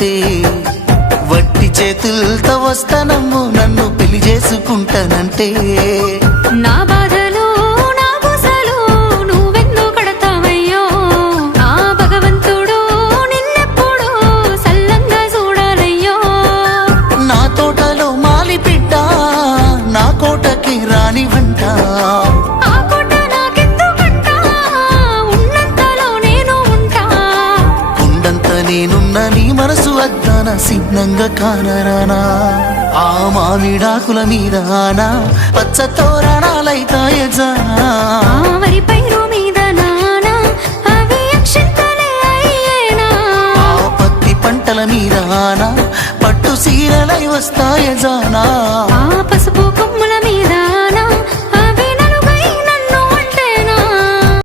వస్తానంటే వట్టి చేతులతో వస్తానమ్ము నన్ను పెళ్లి చేసుకుంటానంటే నా బాధలు నా గుసలు నువ్వెందు కడతావయ్యో ఆ భగవంతుడు నిన్నెప్పుడు సల్లంగా చూడాలయ్యో నా తోటలో మాలి బిడ్డ నా కోటకి రాని వంట ఆ కోట నాకెందుకంట ఉన్నంతలో నేను ఉంటా కొండంత నేనున్న నీ మనసు అద్దాన సిద్ధంగా కానరానా ఆ మామిడాకుల మీద ఆనా పచ్చ తోరణాలైతాయజానా ఆ వరి పైరు మీద నానా అవి అక్షంతలే అయ్యేనా ఆ పత్తి పంటల మీద ఆనా పట్టు సీరలై వస్తాయజానా ఆ పసు